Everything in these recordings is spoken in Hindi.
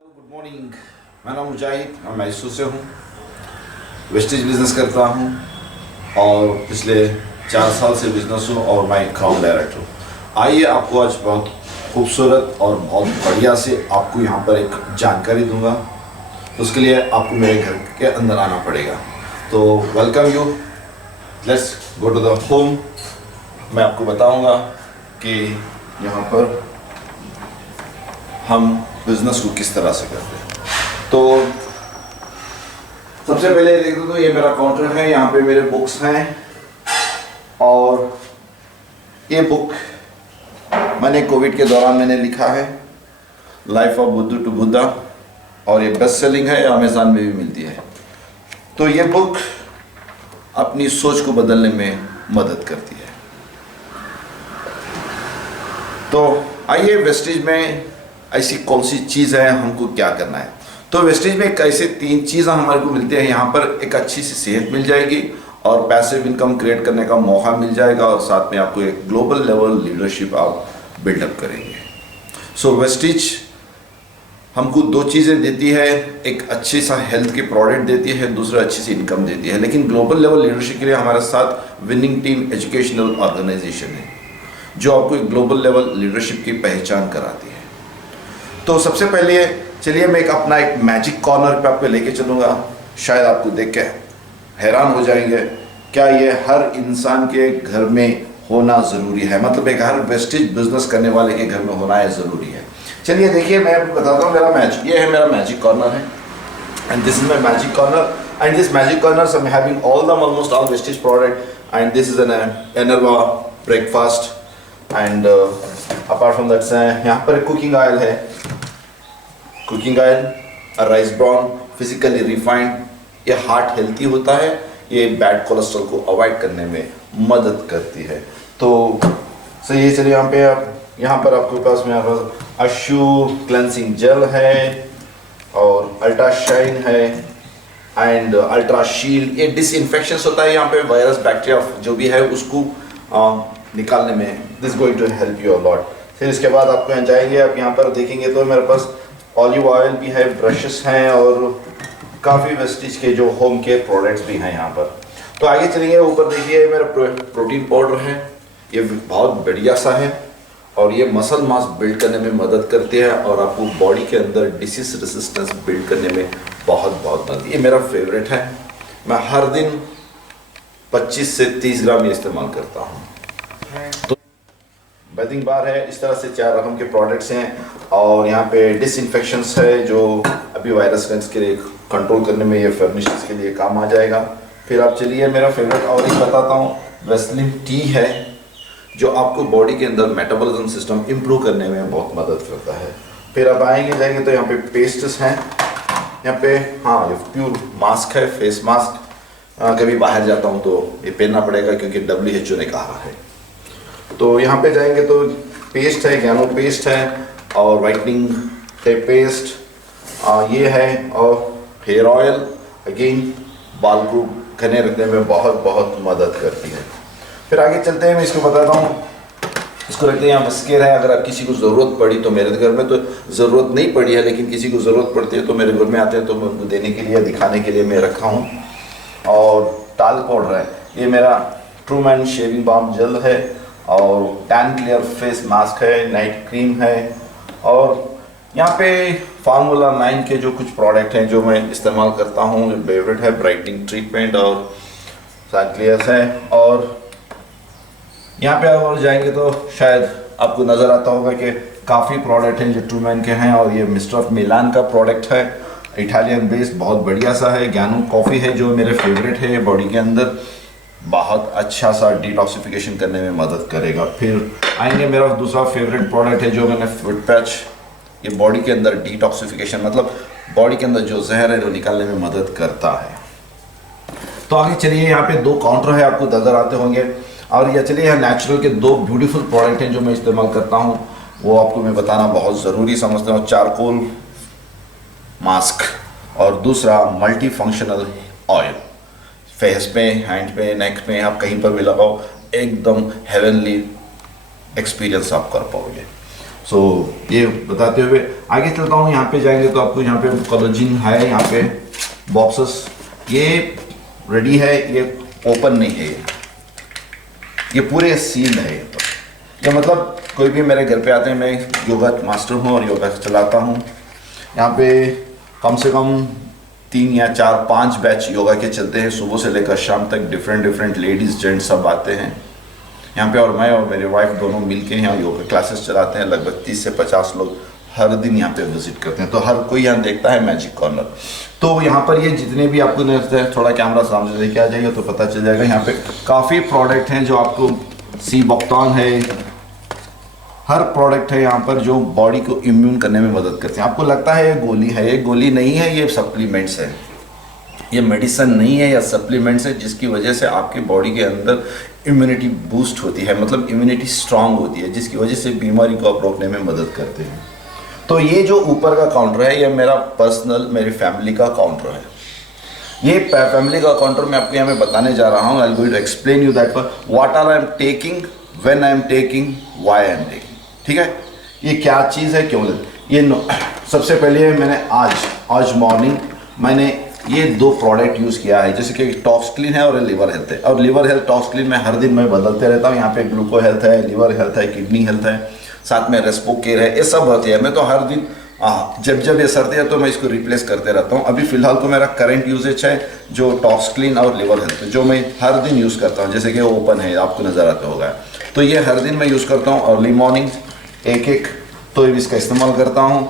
Good morning. मैं नाम मुजाहिद, मैं मैसूर से हूँ। वेस्टेज बिज़नेस करता हूँ और पिछले 4 साल से बिज़नेस हूँ और मैं क्राउन डायरेक्टर हूँ। आइए आपको आज बहुत खूबसूरत और बहुत बढ़िया से आपको यहाँ पर एक जानकारी दूंगा। तो उसके लिए आपको मेरे घर के अंदर आना पड़ेगा। तो welcome you, let's go to the home. मैं आपको बताऊंगा कि यहाँ पर हम बिज़नेस को किस तरह से करते हैं। तो सबसे पहले देख दो, तो ये मेरा काउंटर है, यहाँ पे मेरे बुक्स हैं और ये बुक मैंने कोविड के दौरान मैंने लिखा है, life of Buddh to Buddha, और ये बेस्ट सेलिंग है, अमेज़न में भी मिलती है। तो ये बुक अपनी सोच को बदलने में मदद करती है। तो आइए वेस्टेज में ऐसी कौन सी चीज़ है, हमको क्या करना है। तो वेस्टेज में ऐसे 3 चीज़ें हमारे को मिलती है। यहाँ पर एक अच्छी सी सेहत मिल जाएगी और पैसिव इनकम क्रिएट करने का मौका मिल जाएगा, और साथ में आपको एक ग्लोबल लेवल लीडरशिप आप बिल्डअप करेंगे। सो वेस्टेज हमको 2 चीज़ें देती है, एक अच्छी सा हेल्थ की प्रोडक्ट देती है, दूसरा अच्छी सी इनकम देती है। लेकिन ग्लोबल लेवल लीडरशिप के लिए हमारे साथ विनिंग टीम एजुकेशनल ऑर्गेनाइजेशन है, जो आपको एक ग्लोबल लेवल लीडरशिप की पहचान कराती है। तो सबसे पहले चलिए मैं अपना एक मैजिक कॉर्नर पे आपको लेके चलूँगा। शायद आपको देख के हैरान हो जाएंगे, क्या ये हर इंसान के घर में होना ज़रूरी है, मतलब एक हर वेस्टेज बिजनेस करने वाले के घर में होना है ज़रूरी है। चलिए देखिए, मैं आपको बताता हूँ। ये है मेरा मैजिक कॉर्नर है, and this is my magic corner. And this magic corner I am having almost all wastage product, and this is an एनर्वा breakfast, and apart from that यहाँ पर कुकिंग ऑयल है, cooking oil, rice brown, physically refined. ये हार्ट हेल्थी होता है, ये बैड कोलेस्ट्रॉल को अवॉइड करने में मदद करती है। तो सही, चलिए यहाँ पर आपके पास में अशू क्लेंसिंग जेल है और अल्ट्रा शाइन है एंड अल्ट्रा शील्ड। ये डिसइंफेक्शन होता है, यहाँ पे वायरस बैक्टीरिया जो भी है उसको निकालने में this going to help you a lot. फिर इसके बाद आपको यहाँ जाएंगे, आप यहाँ पर देखेंगे तो मेरे पास ऑलिव ऑयल भी है, ब्रशेस हैं और काफ़ी वेस्टेज के जो होम केयर प्रोडक्ट्स भी हैं यहाँ पर। तो आगे चलिए, ऊपर देखिए मेरा प्रोटीन पाउडर है, ये बहुत बढ़िया सा है और ये मसल मास बिल्ड करने में मदद करते हैं और आपको बॉडी के अंदर डिसीज रेसिस्टेंस बिल्ड करने में बहुत मदद। ये मेरा फेवरेट है, मैं हर दिन 25 से 30 ग्राम ये इस्तेमाल करता हूँ। तो बेथिंग बार है, इस तरह से 4 रकम के प्रोडक्ट्स हैं और यहाँ पे डिसइंफेक्शंस है जो अभी वायरस के लिए कंट्रोल करने में, ये फर्निशर्स के लिए काम आ जाएगा। फिर आप चलिए मेरा फेवरेट और एक बताता हूँ, वेस्लिन टी है, जो आपको बॉडी के अंदर मेटाबॉलिज्म सिस्टम इम्प्रूव करने में बहुत मदद करता है। फिर आप जाएंगे तो यहाँ पे पेस्ट्स हैं, यहाँ पे ये प्योर मास्क है, फेस मास्क। कभी बाहर जाता हूँ तो ये पहनना पड़ेगा क्योंकि WHO ने कहा है। तो यहाँ पे जाएंगे तो पेस्ट है, गैनो पेस्ट है और वाइटनिंग पेस्ट ये है, और हेयर ऑयल अगेन बाल को घने रखने में बहुत मदद करती है। फिर आगे चलते हैं, मैं इसको बताता हूँ। इसको रखते हैं यहाँ मस्केर है, अगर आप किसी को ज़रूरत पड़ी तो, मेरे घर में तो ज़रूरत नहीं पड़ी है, लेकिन किसी को ज़रूरत पड़ती है तो मेरे घर में आते हैं तो मैं उनको देने के लिए, दिखाने के लिए मैं रखा हूँ। और टाल्क पाउडर है, ये मेरा true man shaving balm gel है और टैन क्लियर फेस मास्क है, नाइट क्रीम है, और यहाँ पे फार्मूला 9 के जो कुछ प्रोडक्ट हैं जो मैं इस्तेमाल करता हूँ, फेवरेट है ब्राइटनिंग ट्रीटमेंट और सन क्लियर्स है। और यहाँ पे और जाएंगे तो शायद आपको नज़र आता होगा कि काफ़ी प्रोडक्ट हैं जो ट्रू मैन के हैं, और ये मिस्टर ऑफ मिलान का प्रोडक्ट है, इटालियन बेस्ड, बहुत बढ़िया सा है। गैनो कॉफ़ी है जो मेरे फेवरेट है, बॉडी के अंदर बहुत अच्छा सा डिटॉक्सिफिकेशन करने में मदद करेगा। फिर आएंगे, मेरा दूसरा फेवरेट प्रोडक्ट है जो मैंने फुट पैच, ये बॉडी के अंदर डिटॉक्सिफिकेशन, मतलब बॉडी के अंदर जो जहर है वो निकालने में मदद करता है। तो आगे चलिए, यहाँ पे 2 काउंटर है, आपको नजर आते होंगे। और ये चलिए, यहाँ नेचुरल के 2 ब्यूटीफुल प्रोडक्ट हैं जो मैं इस्तेमाल करता हूँ, वो आपको मैं बताना बहुत ज़रूरी समझता हूँ। चारकोल मास्क और दूसरा मल्टी फंक्शनल ऑयल, फेस पे, हैंड पे, नेक पे, आप कहीं पर भी लगाओ, एकदम हेवनली एक्सपीरियंस आप कर पाओगे। सो ये बताते हुए आगे चलता हूँ। यहाँ पे जाएंगे तो आपको यहाँ पे कोलेजन है, यहाँ पे बॉक्सेस ये रेडी है, ये ओपन नहीं है, ये पूरे सील्ड है। ये मतलब कोई भी मेरे घर पे आते हैं, मैं योगा मास्टर हूँ और योगा चलाता हूँ। यहाँ पे कम से कम 3 या 4 5 बैच योगा के चलते हैं, सुबह से लेकर शाम तक। डिफरेंट लेडीज़ जेंट्स सब आते हैं यहाँ पे, और मैं और मेरी वाइफ दोनों मिलके यहाँ योगा क्लासेस चलाते हैं। लगभग 30 से 50 लोग हर दिन यहाँ पे विजिट करते हैं, तो हर कोई यहाँ देखता है मैजिक कॉर्नर। तो यहाँ पर ये जितने भी आपको थोड़ा कैमरा सामने लेके आ जाएगा तो पता चल जाएगा। यहाँ पे काफ़ी प्रोडक्ट हैं जो आपको सीबोक्टॉन है, हर प्रोडक्ट है यहाँ पर जो बॉडी को इम्यून करने में मदद करते हैं। आपको लगता है ये गोली है, ये गोली नहीं है, ये सप्लीमेंट्स है, ये मेडिसिन नहीं है या सप्लीमेंट्स है, जिसकी वजह से आपकी बॉडी के अंदर इम्यूनिटी बूस्ट होती है, मतलब इम्यूनिटी स्ट्रांग होती है, जिसकी वजह से बीमारी को आप रोकने में मदद करते हैं। तो ये जो ऊपर का काउंटर है, ये मेरा पर्सनल, मेरी फैमिली का काउंटर है। ये फैमिली का काउंटर मैं आपको यहाँ में बताने जा रहा हूँ। I will explain you that what are I am taking, when I am taking, why I am taking. ठीक है, ये क्या चीज़ है, क्यों ये सबसे पहले मैंने आज मॉर्निंग मैंने ये 2 प्रोडक्ट यूज़ किया है, जैसे कि टॉक्स क्लीन है और लिवर हेल्थ है। और लिवर हेल्थ टॉक्स क्लीन में हर दिन मैं बदलते रहता हूँ। यहाँ पे ग्लूको हेल्थ है, लिवर हेल्थ है, किडनी हेल्थ है, साथ में रेस्पो केयर है, ये सब होती है। मैं तो हर दिन जब ये सर्दी है तो मैं इसको रिप्लेस करते रहता हूँ। अभी फ़िलहाल तो मेरा करंट यूजेज है जो टॉक्स क्लीन और लिवर हेल्थ, जो मैं हर दिन यूज़ करता हूँ। जैसे कि ओपन है, आपको नज़र आता होगा, तो ये हर दिन मैं यूज़ करता हूँ। अर्ली मॉर्निंग एक तो इसका इस्तेमाल करता हूँ,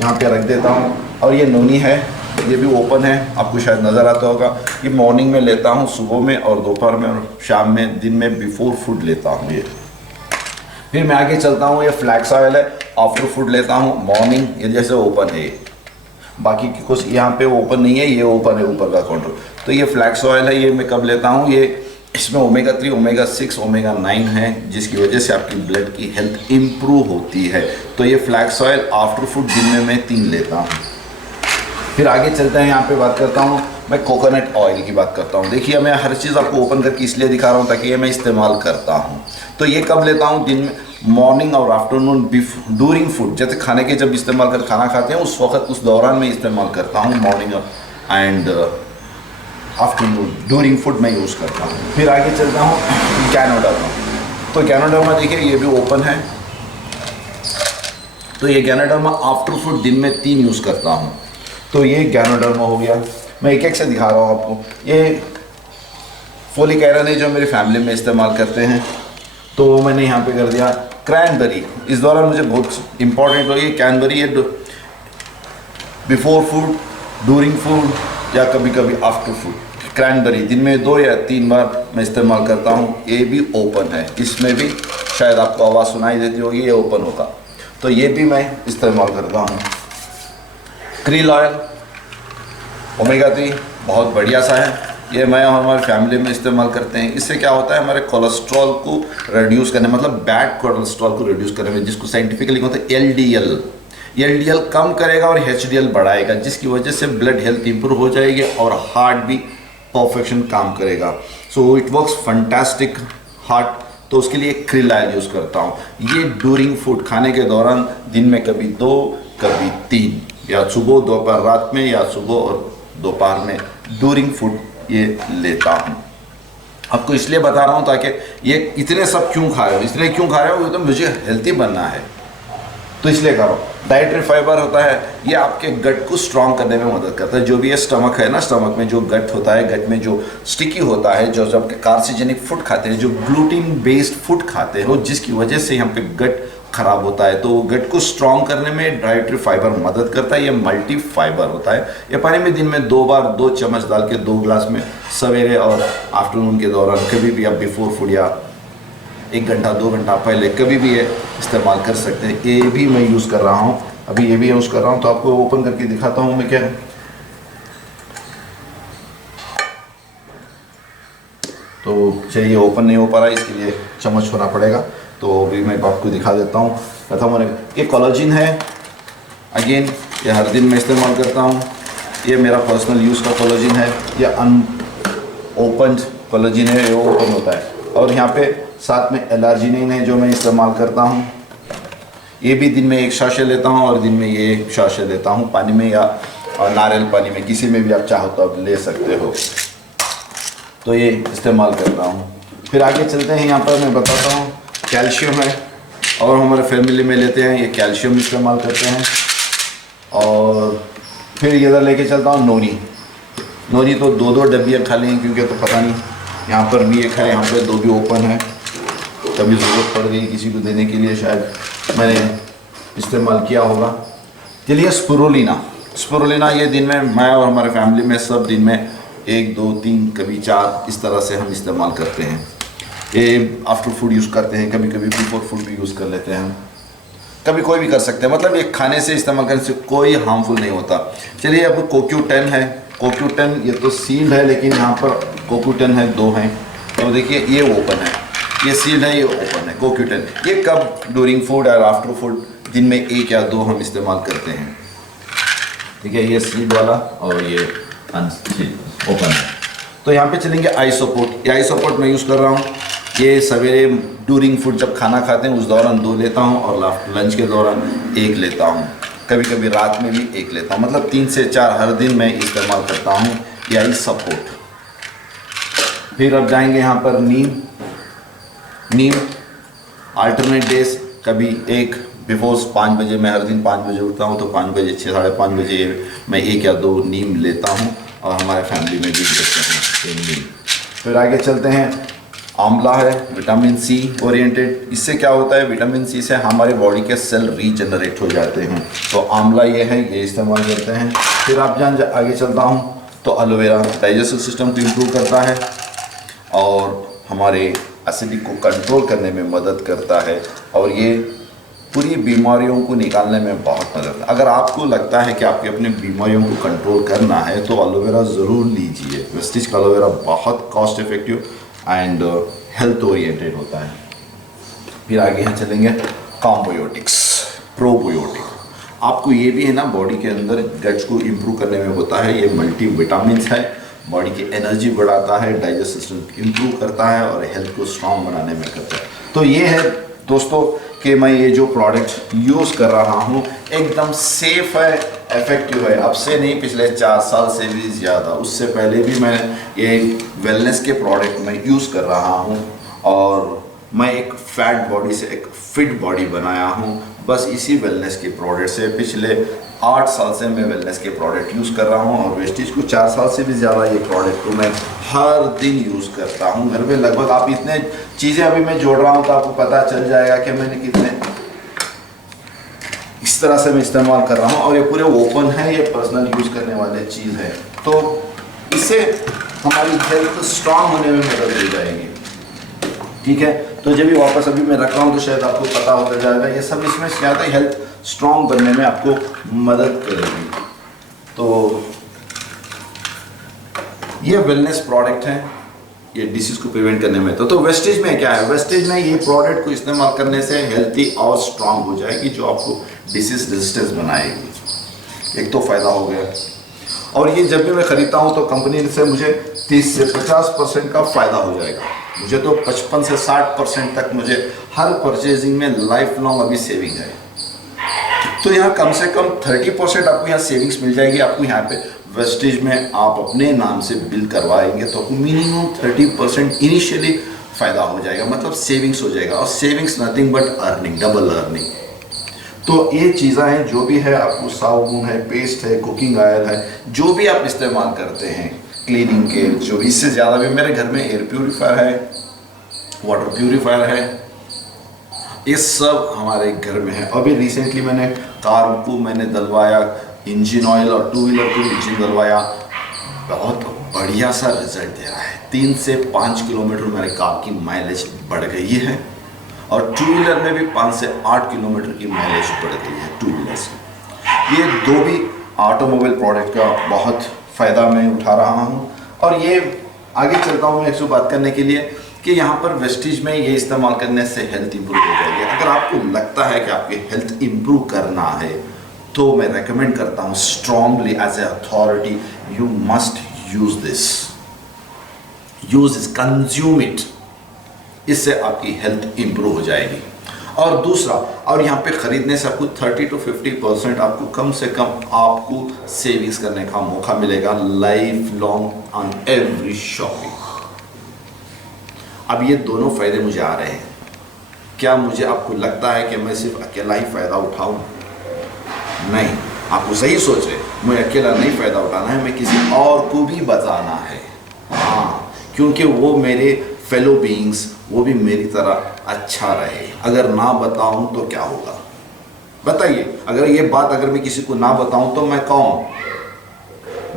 यहाँ पे रख देता हूँ। और ये नोनी है, ये भी ओपन है, आपको शायद नज़र आता होगा। ये मॉर्निंग में लेता हूँ, सुबह में और दोपहर में और शाम में, दिन में बिफोर फूड लेता हूँ ये। फिर मैं आगे चलता हूँ, ये फ्लैक्स ऑयल है, आफ्टर फूड लेता हूँ मॉर्निंग, ये जैसे ओपन है। बाकी कुछ यहाँ पे ओपन नहीं है, ये ओपन है ऊपर का काउंटर। तो ये फ्लैक्स ऑयल है, ये मैं कब लेता हूँ, ये इसमें ओमेगा 3, ओमेगा 6, ओमेगा 9 है, जिसकी वजह से आपकी ब्लड की हेल्थ इम्प्रूव होती है। तो ये फ्लैक्स ऑयल आफ्टर फूड दिन में मैं 3 लेता हूँ। फिर आगे चलते हैं, यहाँ पे बात करता हूँ मैं कोकोनट ऑयल की बात करता हूँ। देखिए, मैं हर चीज़ आपको ओपन करके इसलिए दिखा रहा हूँ ताकि ये मैं इस्तेमाल करता हूँ। तो ये कब लेता हूँ, दिन में, मॉर्निंग और आफ्टरनून, ड्यूरिंग फूड, जैसे खाने के जब इस्तेमाल कर खाना खाते हैं उस वक्त, उस दौरान में इस्तेमाल करता हूँ। Morning and afternoon during food मैं यूज़ करता हूँ। फिर आगे चलता हूँ गैनोडर्मा। तो गैनोडर्मा देखिए, ये भी ओपन है। तो ये गैनोडर्मा आफ्टर फूड दिन में 3 यूज़ करता हूँ। तो ये गैनोडर्मा हो गया। मैं एक से दिखा रहा हूँ आपको। ये फोलिक आयरन है जो मेरी फैमिली में इस्तेमाल करते हैं, तो मैंने यहाँ पे कर दिया। क्रैनबेरी इस दौरान मुझे बहुत इंपॉर्टेंट हो, ये क्रैनबेरी है बिफोर फूड, ड्यूरिंग फूड या कभी कभी आफ्टर फूड। क्रैनबेरी दिन में 2 या 3 बार मैं इस्तेमाल करता हूँ। ये भी ओपन है, इसमें भी शायद आपको आवाज़ सुनाई देती होगी, ये ओपन होगा, तो ये भी मैं इस्तेमाल करता हूँ। क्रील ऑयल ओमेगा 3 बहुत बढ़िया सा है, ये मैं और हमारी फैमिली में इस्तेमाल करते हैं। इससे क्या होता है, हमारे कोलेस्ट्रॉल को रिड्यूस करने, मतलब बैड कोलेस्ट्रॉल को रिड्यूस करने में, जिसको साइंटिफिकली होता है एलडीएल कम करेगा और एचडीएल बढ़ाएगा, जिसकी वजह से ब्लड हेल्थ इंप्रूव हो जाएगी और हार्ट भी परफेक्शन काम करेगा। So it works fantastic heart. तो उसके लिए क्रिल ऑयल यूज़ करता हूँ। ये ड्यूरिंग फूड, खाने के दौरान, दिन में कभी 2 कभी 3, या सुबह दोपहर रात में, या सुबह और दोपहर में ड्यूरिंग फूड ये लेता हूँ। आपको इसलिए बता रहा हूँ ताकि ये इतने सब क्यों खा रहे हो, इसलिए क्यों खा रहे हो, तो मुझे हेल्थी बनना है, तो इसलिए करो। डाइटरी फाइबर होता है, ये आपके गट को स्ट्रॉन्ग करने में मदद करता है। जो भी ये स्टमक है ना, स्टमक में जो गट होता है, गट में जो स्टिकी होता है, जो जब कार्सिजेनिक फूड खाते हैं, जो ग्लूटीन बेस्ड फूड खाते हैं, जिसकी वजह से यहाँ पे गट खराब होता है, तो गट को स्ट्रॉन्ग करने में डाइटरी फाइबर मदद करता है। ये मल्टी फाइबर होता है। ये पानी में दिन में 2 बार 2 चम्मच डाल के 2 गिलास में सवेरे और आफ्टरनून के दौरान, कभी भी आप बिफोर फूड या 1 घंटा 2 घंटा पहले कभी भी ये इस्तेमाल कर सकते हैं। ये भी मैं यूज़ कर रहा हूँ, अभी ये भी यूज़ कर रहा हूँ। तो आपको ओपन करके दिखाता हूँ मैं क्या है। तो चलिए, ओपन नहीं हो पा रहा है, इसके लिए चम्मच होना पड़ेगा। तो अभी मैं आपको दिखा देता हूँ। प्रथम मैंने ये कोलेजन है, अगेन ये हर दिन मैं इस्तेमाल करता हूँ। ये मेरा पर्सनल यूज़ का कोलेजन है, ये ओपन कोलेजन है, ये ओपन होता है। और यहाँ पे साथ में एलार्जिनिन है जो मैं इस्तेमाल करता हूँ। ये भी दिन में 1 शाशे लेता हूँ और दिन में ये 1 शाशे लेता हूँ पानी में, या और नारियल पानी में, किसी में भी आप चाहो तो आप ले सकते हो। तो ये इस्तेमाल करता हूँ। फिर आगे चलते हैं, यहाँ पर मैं बताता हूँ कैल्शियम है और हमारे फैमिली में लेते हैं ये कैल्शियम इस्तेमाल करते हैं। और फिर इधर लेके चलता हूँ नोनी। नोनी तो 2-2 डब्बियाँ खाली हैं, क्योंकि तो पता नहीं यहाँ पर भी एक है, यहाँ पर 2 भी ओपन है, कभी ज़रूरत पड़ गई किसी को देने के लिए, शायद मैंने इस्तेमाल किया होगा। चलिए स्पुरुलिना ये दिन में मैं और हमारे फैमिली में सब दिन में 1, 2, 3 कभी 4 इस तरह से हम इस्तेमाल करते हैं। ये आफ्टर फूड यूज़ करते हैं, कभी कभी बिफोर फूड भी यूज़ कर लेते हैं, कभी कोई भी कर सकते हैं। मतलब ये खाने से इस्तेमाल करने से कोई हार्मफुल नहीं होता। चलिए अब CoQ10 है। CoQ10 ये तो सील्ड है, लेकिन यहाँ पर CoQ10 है 2 हैं। तो देखिए ये ओपन है, ये सील्ड है, ये ओपन है CoQ10। ये कब ड्यूरिंग फूड और आफ्टर फूड दिन में 1 या 2 हम इस्तेमाल करते हैं। ठीक है, ये सील्ड वाला और ये अनसील्ड ओपन है। तो यहाँ पे चलेंगे आइसोपोर्ट। ये आइसोपोर्ट मैं यूज़ कर रहा हूँ। ये सवेरे ड्यूरिंग फूड जब खाना खाते हैं उस दौरान 2 लेता हूँ और लंच के दौरान 1 लेता हूँ, कभी कभी रात में भी 1 लेता हूँ। मतलब 3 से 4 हर दिन मैं इस्तेमाल करता हूँ ये आइसोपोर्ट। फिर अब जाएंगे यहाँ पर नीम अल्टरनेट डेज, कभी 1 बिफोर 5 बजे, मैं हर दिन 5 बजे उठता हूँ, तो 5 बजे 6, साढ़े 5 बजे मैं 1 या 2 नीम लेता हूँ और हमारे फैमिली में भी लेते हैं नीम। फिर आगे चलते हैं, आंवला है, विटामिन सी ओरिएंटेड। इससे क्या होता है, विटामिन सी से हमारे बॉडी के सेल रीजनरेट हो जाते हैं, तो आंवला ये है, ये इस्तेमाल करते हैं। फिर आप आगे चलता हूँ तो एलोवेरा डाइजेस्टिव सिस्टम को इम्प्रूव करता है और हमारे एसिडिटी को कंट्रोल करने में मदद करता है और ये पूरी बीमारियों को निकालने में बहुत मदद करता है। अगर आपको लगता है कि आपकी अपनी बीमारियों को कंट्रोल करना है तो एलोवेरा ज़रूर लीजिए। वेस्टीज का एलोवेरा बहुत cost effective and health oriented होता है। फिर आगे यहाँ चलेंगे कॉम्बोयोटिक्स, प्रोबायोटिक। आपको ये भी है ना, बॉडी के अंदर गट्स को इम्प्रूव करने में होता है। ये मल्टी विटामिन्स है, बॉडी की एनर्जी बढ़ाता है, डाइजेस्ट सिस्टम इम्प्रूव करता है और हेल्थ को स्ट्रॉन्ग बनाने में करता है। तो ये है दोस्तों कि मैं ये जो प्रोडक्ट यूज़ कर रहा हूँ एकदम सेफ़ है, इफेक्टिव है। अब से नहीं, पिछले 4 साल से भी ज़्यादा, उससे पहले भी मैं ये वेलनेस के प्रोडक्ट मैं यूज़ कर रहा हूँ और मैं एक फैट बॉडी से एक फिट बॉडी बनाया हूँ बस इसी वेलनेस के प्रोडक्ट से। पिछले 8 साल से मैं वेलनेस के प्रोडक्ट यूज़ कर रहा हूँ और वेस्टीज को 4 साल से भी ज़्यादा ये प्रोडक्ट को मैं हर दिन यूज़ करता हूँ घर में। लगभग आप इतने चीज़ें अभी मैं जोड़ रहा हूँ तो आपको पता चल जाएगा कि मैंने कितने इस तरह से मैं इस्तेमाल कर रहा हूँ। और ये पूरे ओपन है, ये पर्सनल यूज़ करने वाले चीज़ है, तो इससे हमारी हेल्थ स्ट्रांग होने में मदद मिल जाएगी। ठीक है, तो जब भी वापस अभी मैं रख रहा हूँ तो शायद आपको पता होता जाएगा। ये सब इसमें क्या होता है, हेल्थ स्ट्रांग बनने में आपको मदद करेगी। तो ये वेलनेस प्रोडक्ट है, ये डिसीज को प्रिवेंट करने में। तो वेस्टेज में क्या है, वेस्टेज में ये प्रोडक्ट को इस्तेमाल करने से हेल्थी और स्ट्रांग हो जाएगी, जो आपको डिसीज रेजिस्टेंस बनाएगी। एक तो फ़ायदा हो गया। और ये जब भी मैं ख़रीदता हूँ तो कंपनी से मुझे 30 से 50% का फ़ायदा हो जाएगा। मुझे तो 55 से 60% तक मुझे हर परचेजिंग में लाइफ लॉन्ग अभी सेविंग है। तो यहाँ कम से कम 30% आपको यहाँ सेविंग्स मिल जाएगी। आपको यहाँ पे वेस्टेज में आप अपने नाम से बिल करवाएंगे तो आपको मिनिमम 30% इनिशियली फ़ायदा हो जाएगा, मतलब सेविंग्स हो जाएगा। और savings nothing but earning, double earning. तो ये चीज़ें हैं, जो भी है आपको साबुन है, पेस्ट है, कुकिंग ऑयल है, जो भी आप इस्तेमाल करते हैं क्लीनिंग के, जो इससे ज़्यादा भी मेरे घर में एयर प्यूरीफायर है, वाटर प्यूरीफायर है, ये सब हमारे घर में है। अभी रिसेंटली मैंने कार को डलवाया इंजन ऑयल और 2 व्हीलर को इंजन डलवाया, बहुत बढ़िया सा रिजल्ट दे रहा है। 3 से 5 किलोमीटर मेरे कार की माइलेज बढ़ गई है और 2 व्हीलर में भी 5 से 8 किलोमीटर की माइलेज बढ़ गई है 2 व्हीलर से। ये 2 भी ऑटोमोबाइल प्रोडक्ट का बहुत फ़ायदा मैं उठा रहा हूँ। और ये आगे चलता हूँ मैं एक बात करने के लिए कि यहाँ पर वेस्टीज में ये इस्तेमाल करने से हेल्थ इंप्रूव हो जाएगी। अगर आपको लगता है कि आपकी हेल्थ इंप्रूव करना है तो मैं रेकमेंड करता हूँ strongly as a authority, you must use this, consume it. इससे आपकी हेल्थ इंप्रूव हो जाएगी। और दूसरा, और यहाँ पे ख़रीदने से आपको 30 to 50% आपको कम से कम आपको सेविंग्स करने का मौका मिलेगा life long on every shopping. अब ये दोनों फ़ायदे मुझे आ रहे हैं। क्या मुझे आपको लगता है कि मैं सिर्फ अकेला ही फ़ायदा उठाऊँ? नहीं, आपको सही सोच रहे, मैं अकेला नहीं फ़ायदा उठाना है, मैं किसी और को भी बताना है। हाँ, क्योंकि वो मेरे फेलो बीइंग्स, वो भी मेरी तरह अच्छा रहे। अगर ना बताऊं तो क्या होगा बताइए? अगर ये बात अगर मैं किसी को ना बताऊं तो मैं कौन?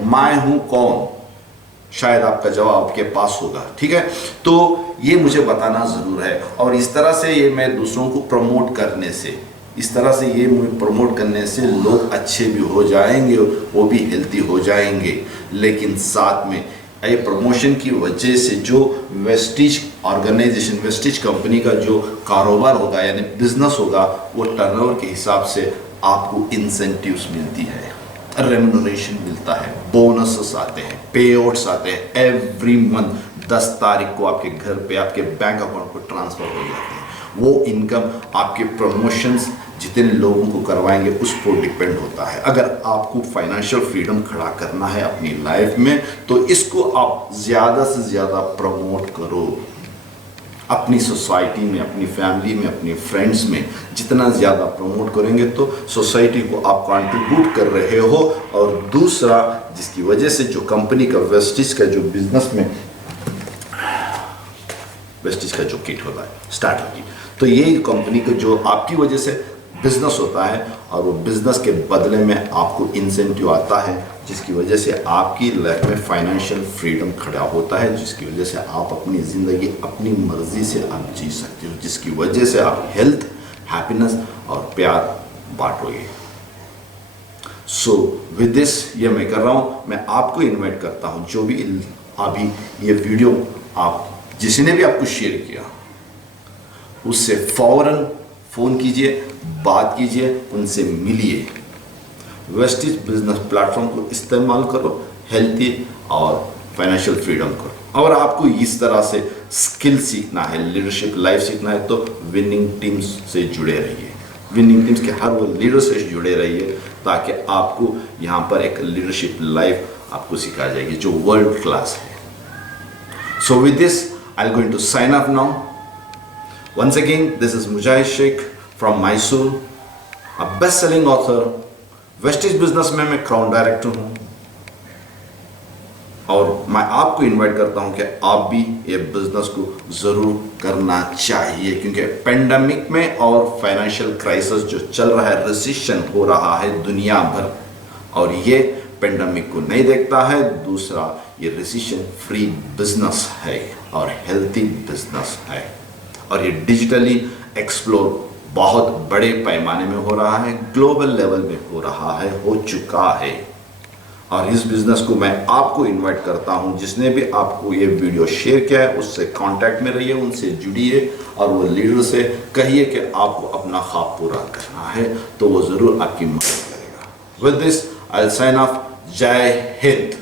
मैं हूं कौन? शायद आपका जवाब आपके पास होगा। ठीक है, तो ये मुझे बताना ज़रूर है। और इस तरह से ये मैं दूसरों को प्रमोट करने से, इस तरह से ये मुझे प्रमोट करने से लोग अच्छे भी हो जाएंगे, वो भी हेल्थी हो जाएंगे। लेकिन साथ में ये प्रमोशन की वजह से जो वेस्टिज ऑर्गेनाइजेशन, वेस्टिज कंपनी का जो कारोबार होगा यानी बिजनेस होगा, वो टर्नओवर के हिसाब से आपको इंसेंटिव्स मिलती है, रेम्युनरेशन मिलता है, बोनसेस आते हैं, पे आउट्स आते हैं। एवरी मंथ 10 तारीख को आपके घर पे आपके बैंक अकाउंट को ट्रांसफर हो जाते हैं। वो इनकम आपके प्रमोशंस जितने लोगों को करवाएंगे उस पर डिपेंड होता है। अगर आपको फाइनेंशियल फ्रीडम खड़ा करना है अपनी लाइफ में तो इसको आप ज़्यादा से ज़्यादा प्रमोट करो अपनी सोसाइटी में, अपनी फैमिली में, अपने फ्रेंड्स में। जितना ज़्यादा प्रमोट करेंगे तो सोसाइटी को आप कंट्रीब्यूट कर रहे हो। और दूसरा, जिसकी वजह से जो कंपनी का वेस्टिज का जो बिजनेस में वेस्टिज का जो किट होता है स्टार्ट होगी, तो ये कंपनी का जो आपकी वजह से बिजनेस होता है और वो बिजनेस के बदले में आपको इंसेंटिव आता है, जिसकी वजह से आपकी लाइफ में फाइनेंशियल फ्रीडम खड़ा होता है, जिसकी वजह से आप अपनी ज़िंदगी अपनी मर्जी से आप जी सकते हो, जिसकी वजह से आप हेल्थ, हैप्पीनेस और प्यार बांटोगे। सो विद दिस ये मैं कर रहा हूँ, मैं आपको इन्वाइट करता हूँ, जो भी अभी ये वीडियो आप जिसने भी आपको शेयर किया उससे फौरन फ़ोन कीजिए, बात कीजिए, उनसे मिलिए। वेस्टिज बिजनेस प्लेटफॉर्म को इस्तेमाल करो, हेल्थी और फाइनेंशियल फ्रीडम करो। और आपको इस तरह से स्किल सीखना है, लीडरशिप लाइफ सीखना है, तो विनिंग टीम्स से जुड़े रहिए। विनिंग टीम्स के हर वो लीडर से जुड़े रहिए ताकि आपको यहाँ पर एक लीडरशिप लाइफ आपको सिखा जाएगी जो वर्ल्ड क्लास है। So with this I'm going to sign off now. Once again, this is Mujahid Sheikh from Mysore, a best-selling author. Vestige business में मैं क्राउन डायरेक्टर हूँ और मैं आपको इनवाइट करता हूँ कि आप भी ये बिजनेस को ज़रूर करना चाहिए, क्योंकि पेंडेमिक में और फाइनेंशियल क्राइसिस जो चल रहा है, रिसेशन हो रहा है दुनिया भर, और ये पेंडेमिक को नहीं देखता है। दूसरा, ये रिसेशन फ्री बिजनेस है और हेल्थी बिजनेस है, और ये डिजिटली एक्सप्लोर बहुत बड़े पैमाने में हो रहा है, ग्लोबल लेवल में हो रहा है, हो चुका है। और इस बिजनेस को मैं आपको इनवाइट करता हूं, जिसने भी आपको ये वीडियो शेयर किया है उससे कांटेक्ट में रहिए, उनसे जुड़िए और वो लीडर से कहिए कि आपको अपना ख्वाब पूरा करना है, तो वो ज़रूर आपकी मदद करेगा। With this I will sign off. जय हिंद।